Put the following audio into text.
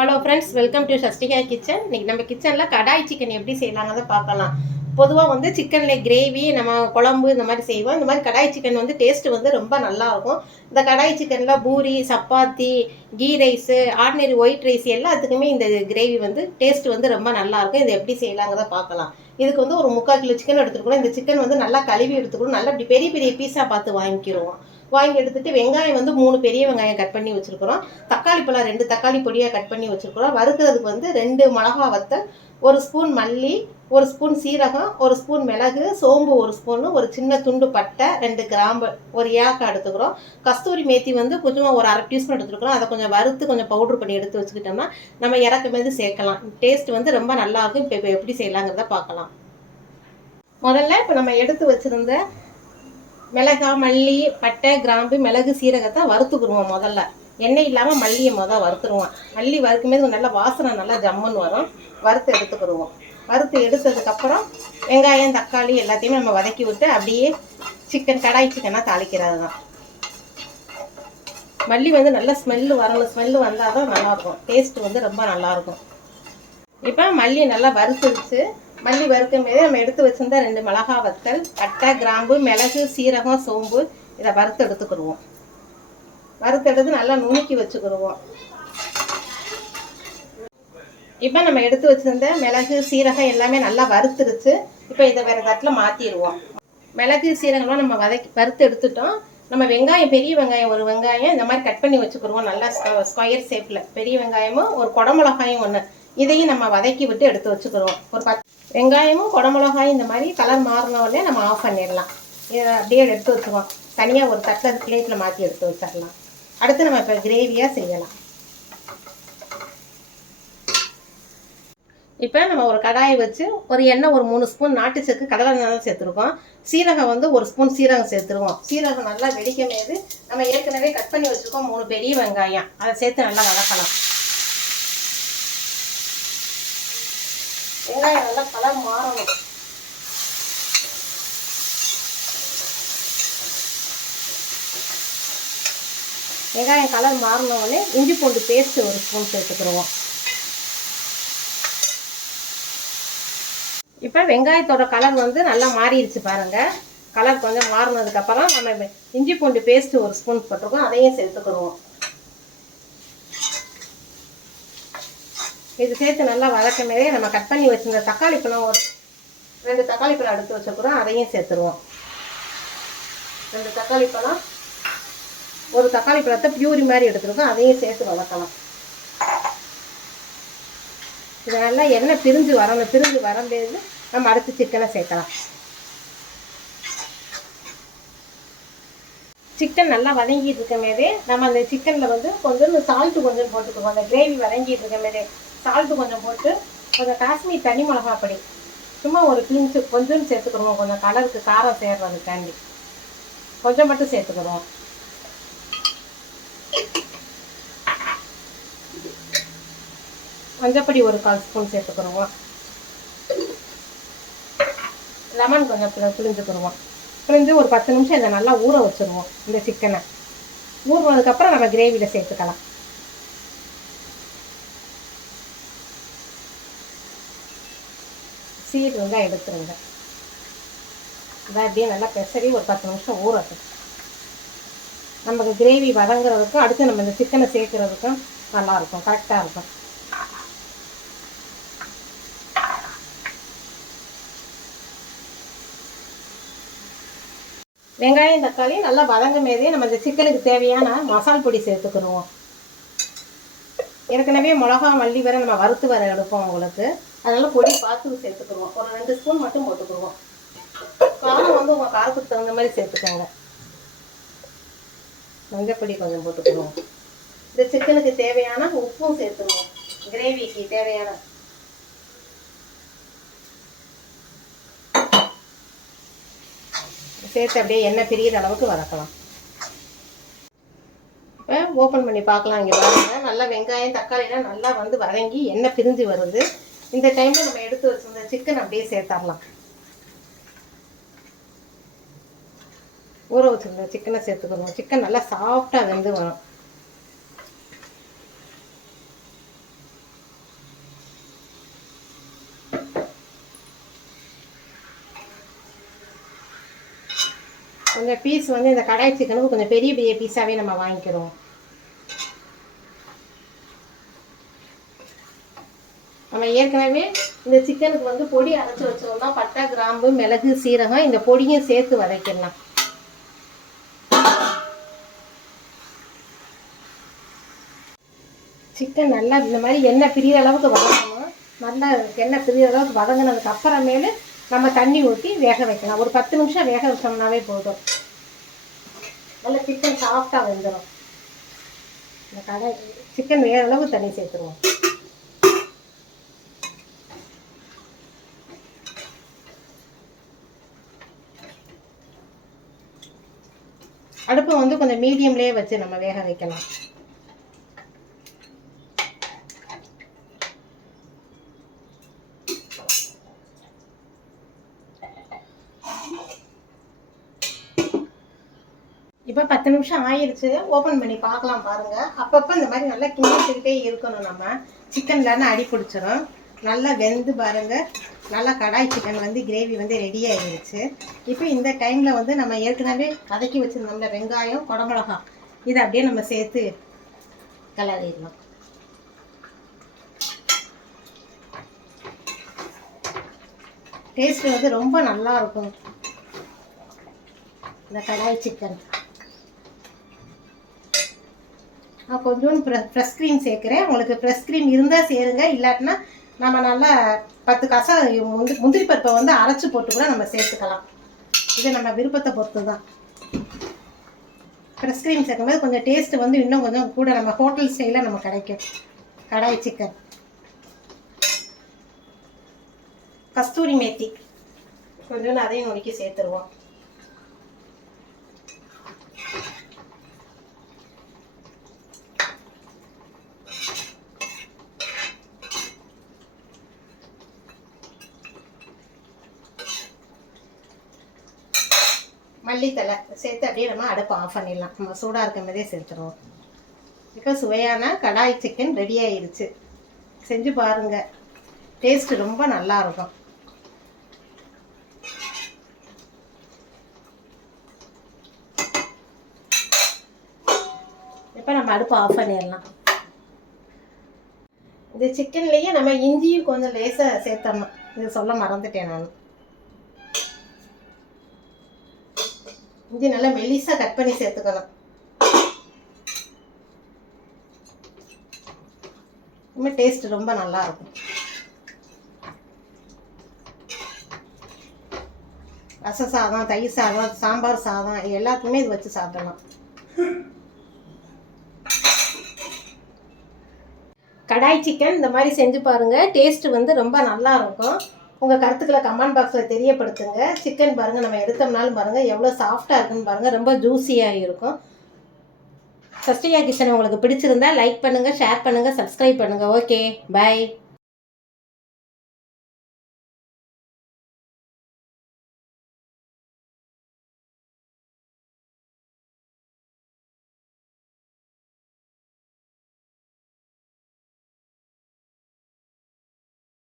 Hello friends, welcome to Shashtika kitchen. இன்றைக்கி நம்ம கிச்சனில் கடாய் சிக்கன் எப்படி செய்யலாங்கிறத பார்க்கலாம். பொதுவாக வந்து சிக்கனில் கிரேவி நம்ம குழம்பு இந்த மாதிரி செய்வோம். இந்த மாதிரி கடாய் சிக்கன் வந்து டேஸ்ட்டு வந்து ரொம்ப நல்லாயிருக்கும். இந்த கடாய் சிக்கனில் puri, chapati, ghee rice, ordinary white rice எல்லாத்துக்குமே இந்த கிரேவி வந்து டேஸ்ட்டு வந்து ரொம்ப நல்லாயிருக்கும். இதை எப்படி செய்யலாங்கிறத பார்க்கலாம். இதுக்கு வந்து ஒரு 3/4 கிலோ சிக்கன் எடுத்துருக்கணும். இந்த சிக்கன் வந்து நல்லா கழுவி எடுத்துக்கணும். நல்லா இப்படி பெரிய பெரிய பீஸாக பார்த்து வாங்கிக்கிடுவோம். வாங்கி எடுத்துகிட்டு வெங்காயம் வந்து 3 பெரிய வெங்காயம் கட் பண்ணி வச்சுருக்குறோம். தக்காளி பழம் 2 தக்காளி பொடியாக கட் பண்ணி வச்சுருக்குறோம். வறுக்கிறதுக்கு வந்து 2 மிளகா வத்தல், 1 ஸ்பூன் மல்லி, 1 ஸ்பூன் சீரகம், 1 ஸ்பூன் மிளகு, சோம்பு 1 ஸ்பூனு, ஒரு சின்ன துண்டு பட்டை, 2 கிராம்பு, ஒரு ஏலக்காய் எடுத்துக்கிறோம். கஸ்தூரி மேத்தி வந்து கொஞ்சமாக ஒரு 1/2 டீஸ்பூன் எடுத்துருக்குறோம். அதை கொஞ்சம் வறுத்து கொஞ்சம் பவுட்ரு பண்ணி எடுத்து வச்சுக்கிட்டோம்னா நம்ம இறக்கும்போது சேர்க்கலாம். டேஸ்ட் வந்து ரொம்ப நல்லாயிருக்கும். இப்போ எப்படி செய்யலாங்கிறத பார்க்கலாம். முதல்ல இப்போ நம்ம எடுத்து வச்சுருந்த மிளகாய், மல்லி, பட்டை, கிராம்பு, மிளகு, சீரகத்தை வறுத்துக்குருவோம். முதல்ல எண்ணெய் இல்லாமல் மல்லியை வறுத்துருவோம். மல்லி வறுக்கும்போது நல்லா வாசனை நல்லா ஜம்முன்னு வரும். வறுத்து எடுத்துக்கிடுவோம். வறுத்து எடுத்ததுக்கப்புறம் வெங்காயம், தக்காளி எல்லாத்தையுமே நம்ம வதக்கி விட்டு அப்படியே சிக்கன் கடாய் சிக்கனாக தாளிக்கிறது தான். மல்லி வந்து நல்லா ஸ்மெல்லு வரணும். ஸ்மெல்லு வந்தால் தான் நல்லாயிருக்கும். டேஸ்ட்டு வந்து ரொம்ப நல்லாயிருக்கும். இப்போ மல்லி நல்லா வறுத்துருச்சு. மல்லி வறுக்கும் போதே நம்ம எடுத்து வச்சுருந்தா 2 மிளகா வத்தல், பட்டை, கிராம்பு, மிளகு, சீரகம், சோம்பு இதை வறுத்து எடுத்துக்கிடுவோம். வறுத்து எடுத்து நல்லா நுணுக்கி வச்சுக்கிடுவோம். இப்போ நம்ம எடுத்து வச்சுருந்த மிளகு, சீரகம் எல்லாமே நல்லா வறுத்துருச்சு. இப்போ இதை வேறு தட்டில் மாற்றிடுவோம். மிளகு, சீரகம்லாம் நம்ம வறுத்து எடுத்துட்டோம். நம்ம வெங்காயம், பெரிய வெங்காயம் ஒரு வெங்காயம் இந்த மாதிரி கட் பண்ணி வச்சுக்கிடுவோம். நல்லா ஸ்கொயர் ஷேப்பில் பெரிய வெங்காயமும் ஒரு குடமிளகாயும் ஒன்று, இதையும் நம்ம வதக்கி விட்டு எடுத்து வச்சுக்கிறோம். ஒரு 10 வெங்காயமும் குடமிளகாயும் இந்த மாதிரி கலர் மாறினோடனே நம்ம ஆஃப் பண்ணிடலாம். இதை அப்படியே எடுத்து வச்சுக்குவோம். தனியாக ஒரு தட்டில் பிளேட்டில் மாற்றி எடுத்து வச்சிடலாம். அடுத்து நம்ம இப்போ கிரேவியாக செய்யலாம். இப்போ நம்ம ஒரு கடாயை வச்சு ஒரு எண்ணெய் ஒரு 3 ஸ்பூன் நாட்டு சக்கு கடலை எண்ணெய் சேர்த்துருக்கோம். சீரகம் வந்து 1 ஸ்பூன் சீரகம் சேர்த்துருவோம். சீரகம் நல்லா வெடிக்கும் போது நம்ம ஏற்கனவே கட் பண்ணி வச்சுருக்கோம் 3 பெரிய வெங்காயம், அதை சேர்த்து நல்லா வதக்கலாம். வெங்காயம் நல்லா கலர் மாறணும். வெங்காயம் கலர் மாறினோடனே இஞ்சி பூண்டு பேஸ்ட்டு 1 ஸ்பூன் சேர்த்துக்கிடுவோம். இப்போ வெங்காயத்தோட கலர் வந்து நல்லா மாறிடுச்சு பாருங்கள். கலர் கொஞ்சம் மாறினதுக்கப்புறம் நம்ம இஞ்சி பூண்டு பேஸ்ட்டு 1 ஸ்பூன் போட்டிருக்கோம். அதையும் சேர்த்துக்கிடுவோம். இது சேர்த்து நல்லா வதக்கும் போதே நம்ம கட் பண்ணி வச்சுருந்த தக்காளி பழம் ஒரு 2 தக்காளி பழம் எடுத்து வச்சுக்கிறோம். அதையும் சேர்த்துருவோம். 2 தக்காளி பழம், ஒரு தக்காளி பழத்தை பியூரி மாதிரி எடுத்துருக்கோம். அதையும் சேர்த்து வதக்கலாம். இது நல்லா எண்ணெய் பிரிஞ்சு வரணும். பிரிஞ்சு வரும்போது நம்ம அடுத்து சிக்கனை சேர்க்கலாம். சிக்கன் நல்லா வதங்கிட்டு இருக்கும் போதே நம்ம அந்த சிக்கனில் வந்து கொஞ்சம் சால்ட்டு கொஞ்சம் போட்டுக்குவோம். அந்த கிரேவி வதங்கிட்டு இருக்கும் போதே சால்ட்டு கொஞ்சம் போட்டு கொஞ்சம் காஷ்மீர் தனி மிளகாப்பொடி சும்மா ஒரு பிஞ்சு கொஞ்சம் சேர்த்துக்கிடுவோம். கொஞ்சம் கலருக்கு காரம் சேர்றதுக்காண்டி கொஞ்சம் மட்டும் சேர்த்துக்கிடுவோம். மஞ்சப்பொடி ஒரு 1/4 ஸ்பூன் சேர்த்துக்கிடுவோம். லெமன் கொஞ்சம் பிழிஞ்சுக்கிடுவோம். பிழிஞ்சு ஒரு 10 நிமிஷம் இதை நல்லா ஊற வச்சுருவோம். இந்த சிக்கனை ஊறுனதுக்கப்புறம் நம்ம கிரேவியில் சேர்த்துக்கலாம். சீடு இருந்தால் எடுத்துருங்க. இதை அப்படியே நல்லா பெசரி ஒரு 10 நிமிஷம் ஊறட்டும். நமக்கு கிரேவி வதங்குறதுக்கும் அடுத்து நம்ம இந்த சிக்கனை சேர்க்குறதுக்கும் நல்லாயிருக்கும், கரெக்டாக இருக்கும். வெங்காயம், தக்காளி நல்லா வதங்கும் போதே நம்ம இந்த சிக்கனுக்கு தேவையான மசால் பொடி சேர்த்துக்கிடுவோம். ஏற்கனவே மிளகா, மல்லி வரை நம்ம வறுத்து வர எடுப்போம் உங்களுக்கு. அதனால் பொடி பார்த்து சேர்த்துக்கிடுவோம். ஒரு 2 ஸ்பூன் மட்டும் போட்டுக்கிடுவோம். காரம் வந்து உங்கள் காரத்துக்கு தகுந்த மாதிரி சேர்த்துக்கோங்க. மஞ்சப்பொடி கொஞ்சம் போட்டுக்கிடுவோம். இந்த சிக்கனுக்கு தேவையான உப்பும் சேர்த்துக்குவோம். கிரேவிக்கு தேவையான சேர்த்து அப்படியே எண்ணெய் பிரியிற அளவுக்கு வதக்கலாம். இப்போ ஓப்பன் பண்ணி பார்க்கலாம். இங்கே பாருங்கள், நல்லா வெங்காயம், தக்காளிலாம் நல்லா வந்து வதங்கி எண்ணெய் பிரிஞ்சு வருது. இந்த டைமில் நம்ம எடுத்து வச்சுருந்த சிக்கன் அப்படியே சேர்த்துடலாம். ஊற வச்சுருந்த சிக்கனை சேர்த்துக்கணும். சிக்கன் நல்லா சாஃப்டாக வெந்து வரும். கொஞ்சம் பீஸ் வந்து இந்த கடாய் சிக்கனுக்கு கொஞ்சம் பெரிய பெரிய பீஸாகவே நம்ம வாங்கிக்கிறோம். நம்ம ஏற்கனவே இந்த சிக்கனுக்கு வந்து பொடி அரைச்சி வச்சோம்னா பட்டை, கிராம்பு, மிளகு, சீரகம் இந்த பொடியும் சேர்த்து வதக்கிடலாம். சிக்கன் நல்லா இந்த மாதிரி எண்ணெய் பிரிகிற அளவுக்கு வதக்கணும். நல்லா எண்ணெய் பிரிகிற அளவுக்கு வதங்கினதுக்கு அப்புறமேலு நம்ம தண்ணி ஊற்றி வேக வைக்கலாம். ஒரு 10 நிமிஷம் வேக வச்சோம்னாவே போதும். நல்லா சிக்கன் சாஃப்டாக வெந்துடும். இந்த கடாய் சிக்கன் வேகிற அளவுக்கு தண்ணி சேர்த்துருவோம். அடுப்பு வந்து கொஞ்சம் மீடியம்லேயே வச்சு நம்ம வேக வைக்கலாம். இப்போ 10 நிமிஷம் ஆயிடுச்சு. ஓப்பன் பண்ணி பார்க்கலாம் பாருங்கள். அப்பப்போ இந்த மாதிரி நல்லா கிண்டிக்கிட்டே இருக்கணும். நம்ம சிக்கன்லன்னு அடி பிடிச்சிடும். நல்லா வெந்து பாருங்கள். நல்லா கடாய் சிக்கன் வந்து கிரேவி வந்து ரெடி ஆகிடுச்சு. இப்போ இந்த டைமில் வந்து நம்ம ஏற்கனவே வதக்கி வச்சுருந்தோம்ல வெங்காயம், குடமிளகா இதை அப்படியே நம்ம சேர்த்து கலரிடலாம். டேஸ்ட்டு வந்து ரொம்ப நல்லா இருக்கும் இந்த கடாய் சிக்கன். நான் கொஞ்சோண்டு ஃப்ரெஷ் க்ரீம் சேர்க்குறேன். உங்களுக்கு ஃப்ரெஷ் க்ரீம் இருந்தால் சேருங்க. இல்லாட்டினா நம்ம நல்லா 10 காசா முந்திரி பருப்பை வந்து அரைச்சி போட்டு கூட நம்ம சேர்த்துக்கலாம். இது நம்ம விருப்பத்தை பொறுத்து தான். ஃப்ரெஷ் க்ரீம் சேர்க்கும்போது கொஞ்சம் டேஸ்ட்டு வந்து இன்னும் கொஞ்சம் கூட நம்ம ஹோட்டல் ஸ்டைலில் நம்ம கிடைக்கும். கடாய் சிக்கன், கஸ்தூரி மேத்தி கொஞ்சோண்டு அதையும் நுணுக்கி சேர்த்துருவோம். மல்லித்தலை சேர்த்து அப்படியே நம்ம அடுப்பு ஆஃப் பண்ணிடலாம். நம்ம சூடாக இருக்கும் போதே சேர்த்துருவோம். இப்போ சுவையான கடாய் சிக்கன் ரெடி ஆயிடுச்சு. செஞ்சு பாருங்கள். டேஸ்ட்டு ரொம்ப நல்லாயிருக்கும். இப்போ நம்ம அடுப்பு ஆஃப் பண்ணிடலாம். இந்த சிக்கன்லேயே நம்ம இஞ்சியும் கொஞ்சம் லேசாக சேர்த்தோம்னா, இது சொல்ல மறந்துட்டேன் நான். இஞ்சி நல்லா மெல்லிசாக கட் பண்ணி சேர்த்துக்கணும். ரொம்ப டேஸ்ட் ரொம்ப நல்லா இருக்கும். ரச சாதம், தயிர் சாதம், சாம்பார் சாதம் எல்லாத்துக்குமே இது வச்சு சாப்பிடலாம். கடாய் சிக்கன் இந்த மாதிரி செஞ்சு பாருங்கள். டேஸ்ட்டு வந்து ரொம்ப நல்லா இருக்கும். உங்கள் கருத்துக்களை கமெண்ட் பாக்ஸில் தெரியப்படுத்துங்க. சிக்கன் பாருங்கள், நம்ம எடுத்தோம்னாலும் பாருங்கள் எவ்வளோ சாஃப்டாக இருக்குன்னு பாருங்கள். ரொம்ப ஜூஸியாக இருக்கும். சஷ்டிகா கிச்சன் உங்களுக்கு பிடிச்சிருந்தா லைக் பண்ணுங்கள், ஷேர் பண்ணுங்கள், சப்ஸ்கிரைப் பண்ணுங்கள். Okay, by.